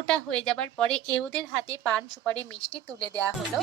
পূজাটা হয়ে যাবার পরে ওদের হাতে পান সুপারি মিষ্টি তুলে দেওয়া হলো।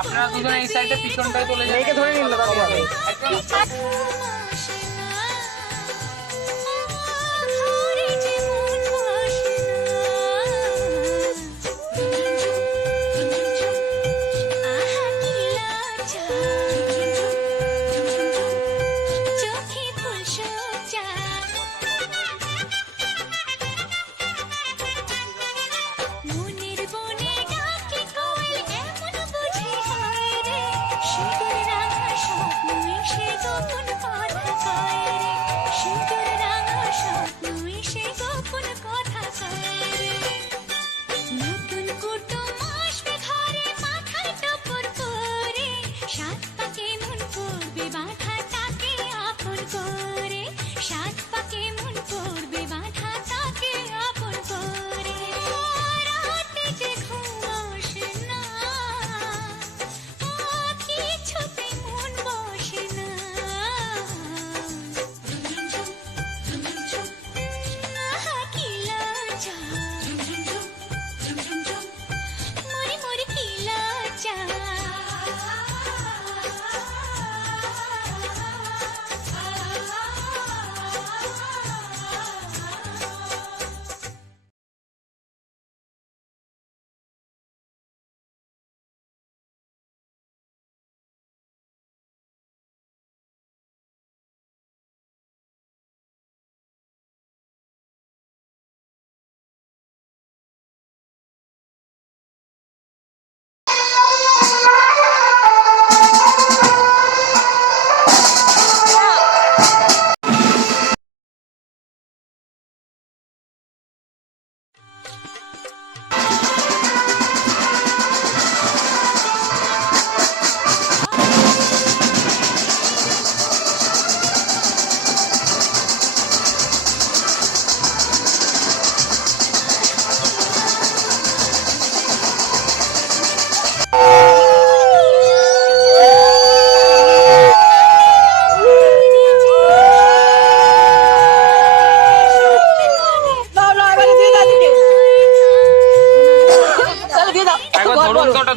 আপনারা দুজন এই সাইডে পিছনটায় চলে যান, ধরে নিন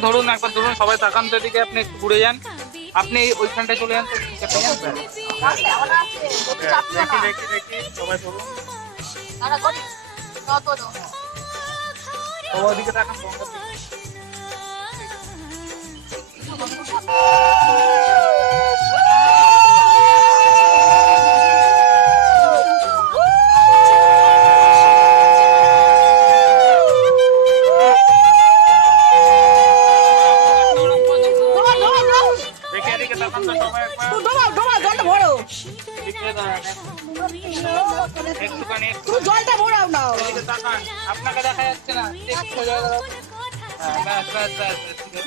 ধরুন, একবার ধরুন, সবাই তাকান তো এদিকে, আপনি একটু ঘুরে যান, আপনি ওইখানটায় চলে যান, সবাই ধরুন, ওদিকে তাকান। আপনাকে দেখা যাচ্ছে না,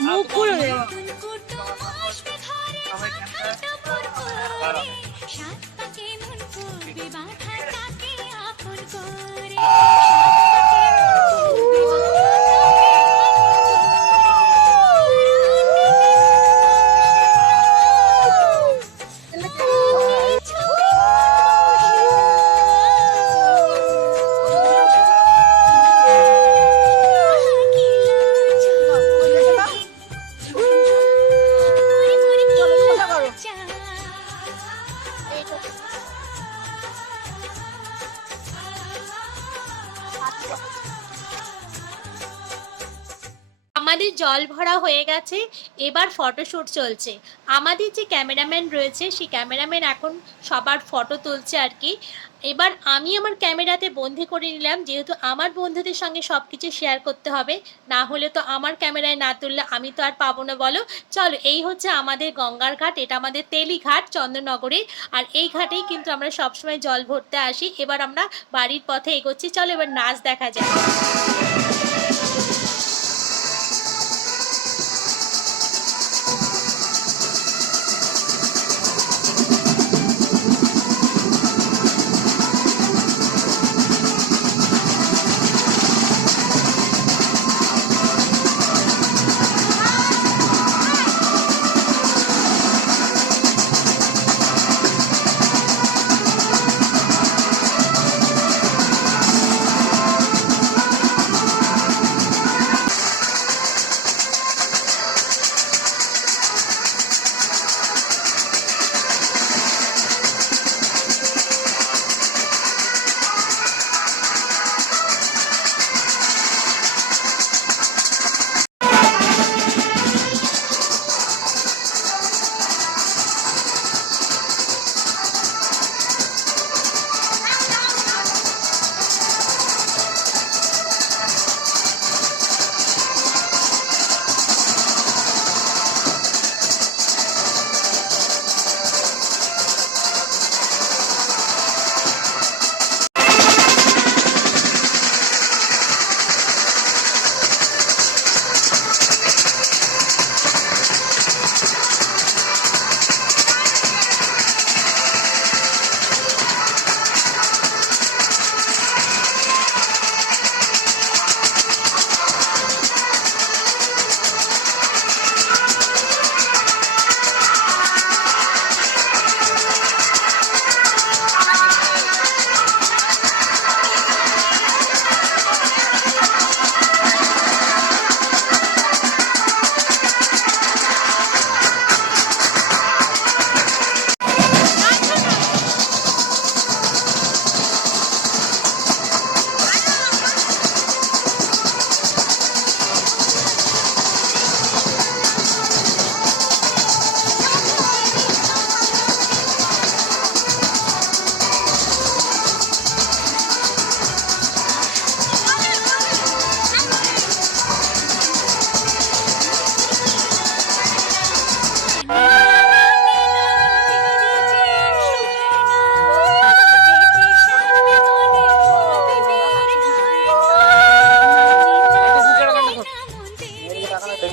মুখ খুলে আমাদের জল ভরা হয়ে গেছে, এবার ফটোশ্যুট চলছে। আমাদের যে ক্যামেরাম্যান রয়েছে সেই ক্যামেরাম্যান এখন সবার ফটো তুলছে আর কি। এবার আমি আমার ক্যামেরাতে বন্দি করে নিলাম, যেহেতু আমার বন্ধুদের সঙ্গে সব কিছু শেয়ার করতে হবে, না হলে তো আমার ক্যামেরায় না তুললে আমি তো আর পাবো না বলো। চলো, এই হচ্ছে আমাদের গঙ্গার ঘাট, এটা আমাদের তেলিঘাট চন্দননগরে। আর এই ঘাটেই কিন্তু আমরা সবসময় জল ভরতে আসি। এবার আমরা বাড়ির পথে এগোচ্ছি, চলো এবার নাচ দেখা যায়।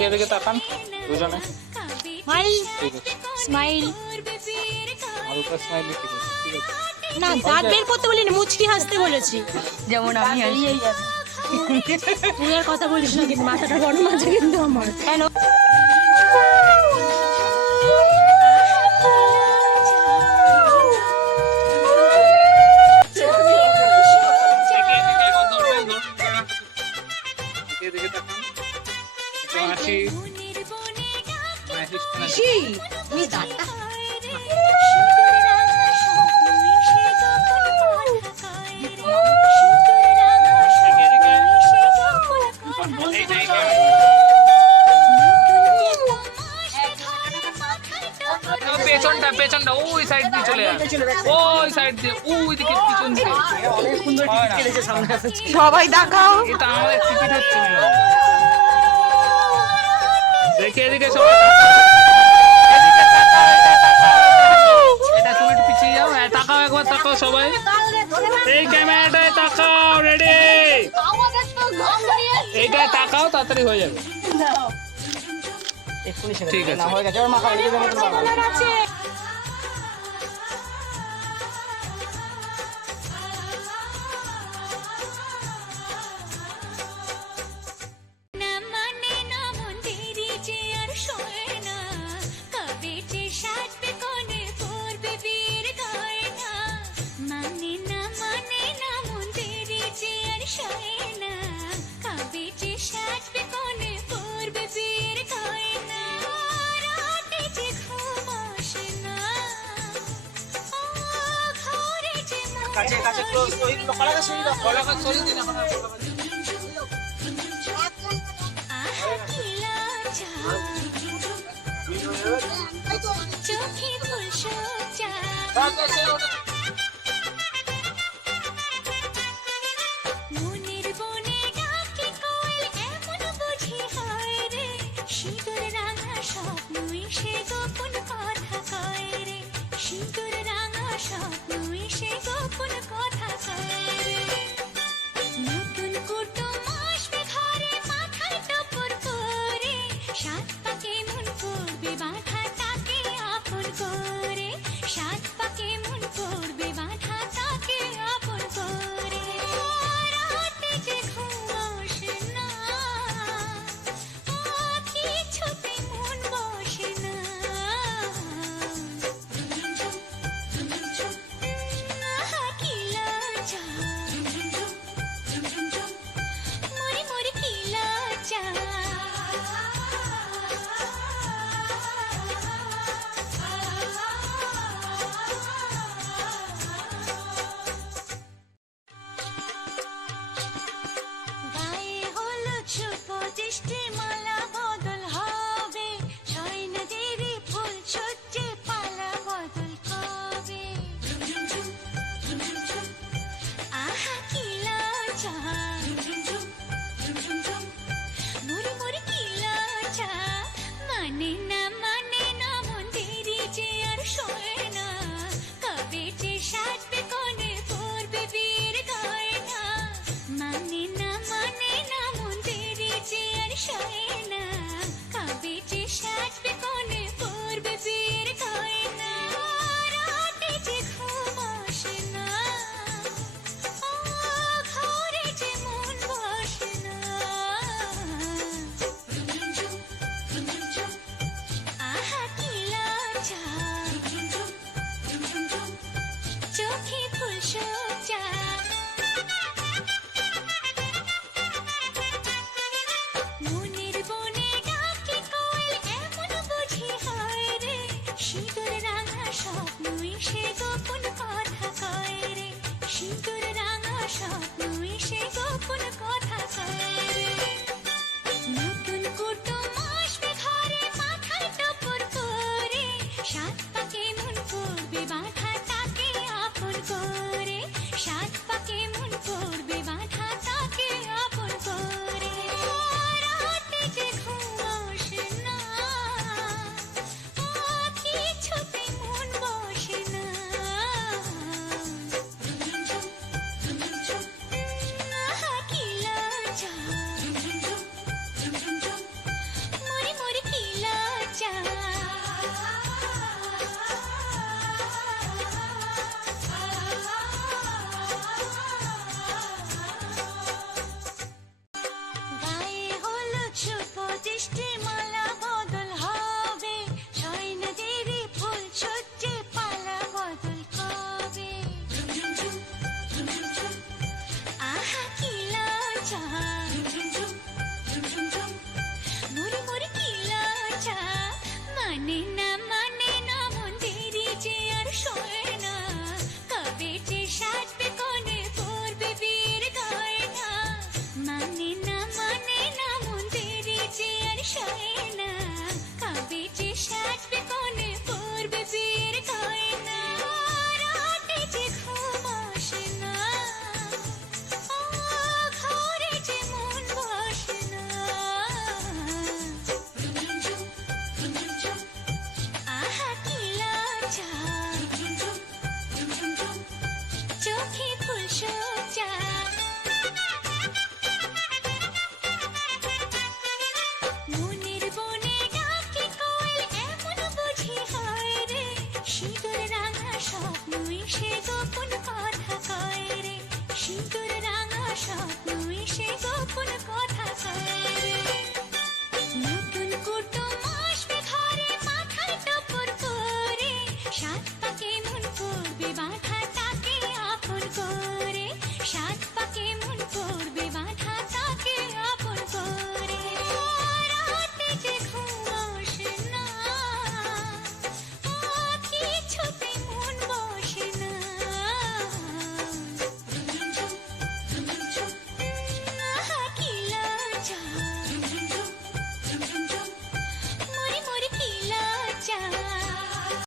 এদিকে তাকান দুজনে। স্মাইল ঠিক আছে, স্মাইল। হালকা স্মাইল। ঠিক আছে, ঠিক আছে। না, দাঁত বের করতে বলিনি, মুচকি হাসতে বলেছি। যেমন আমি হাসি। তুই আর কথা বলিস না, কিন্তু মাথাটা গরম আছে কিন্তু আমার। কেন? এদিকে তাকান, একটু হাসি। তুমি দাঁতটা পেছনটা পেছনটা ওই সাইড দিয়ে চলে যাবে, ওই সাইড দিয়ে, ওই দিকে পিছন দিয়ে। সবাই দেখাও। এটা আমাদের টিকিট হচ্ছে না। দেখে এদিকে সবাই এটা তুমি একটু পিছিয়ে যাও। হ্যাঁ, তাকাও একবার, তাকাও সবাই, এই ক্যামেরাটায় তাকাও। রেডি, এইটায় তাকাও, তাড়াতাড়ি হয়ে যাবে। ঠিক আছে, হয়ে গেছে। ওর মাথা ঘুম আসে কাছে কাছে ক্লোজ ওই কলাগাছ সরিয়ে দাও কলাগাছ সরিয়ে দিন এখন আর চোখে ফুল সোজা মনের বনে ডাকে কোয়েল এমন বুঝি হয় রে সিঁদুর রাঙা স্বপ্ন এসে গোপন কথা কয় রে সিঁদুর রাঙা স্বপ্ন এসে গোপন কথা কয় রে নতুন কুটুম আসবে ঘরে মাথায় টপর করে সাত পাকে মন করবে বাঁধাটাকে আপন করে সাত পাকে মন করবে বাঁধাটাকে আপন করে রাতে যে ঘুম আসে না কিছুতে মন বসে না কি লজ্জা মরি মরি কি লজ্জা গায়ে হলুদ শুভ দৃষ্টি মালা বদল হবে সৈন্যদেরই ফুল সজ্জে পালা বদল কবে আহা কি লজ্জা মরি মরি কি লজ্জা মানে না মন দেরি যে আর সয় না কবে যে সাজবে কোণে পড়বে বীর গয়না মানে না মন দেরি যে আর সয় না কবে যে সাজবে কোণে পড়বে বীর গয়না রাতে যে ঘুম আসে না ঘরে যে মন বসে না আহা কি লজ্জা চোখে ফুল সোজা মনের বনে ডাকে কোয়েল এমন বুঝি হয় রে সিঁদুর রাঙা স্বপ্ন এসে গোপন কথা কয় রে সিঁদুর রাঙা স্বপ্ন এসে গোপন কথা কয় রে নতুন কুটুম আসবে ঘরে মাথায় টপর করে সাত পাকে মন করবে বাঁধাটাকে আপন করে সাত পাকে মন করবে বাঁধাটাকে আপন করে রাতে যে ঘুম আসে না কিছুতে মন বসে না কি লজ্জা মরি মরি কি লজ্জা গায়ে হলুদ শুভ দৃষ্টি মালা বদল হবে সৈন্যদেরই ফুল সজ্জে পালা বদল কবে আহা কি লজ্জা মরি মরি কি লজ্জা মানে না মন দেরি যে আর সয় না কবে যে সাজবে কোণে পড়বে বীর গয়না মানে না মন দেরি যে আর সয় না কবে যে সাজবে কোণে পড়বে বীর গয়না রাতে যে ঘুম আসে না ঘরে যে মন বসে না আহা কি লজ্জা চোখে ফুল সোজা মনের বনে ডাকে কোয়েল এমন বুঝি হয় রে সিঁদুর রাঙা স্বপ্ন এসে গোপন কথা কয় রে সিঁদুর রাঙা স্বপ্ন এসে গোপন কথা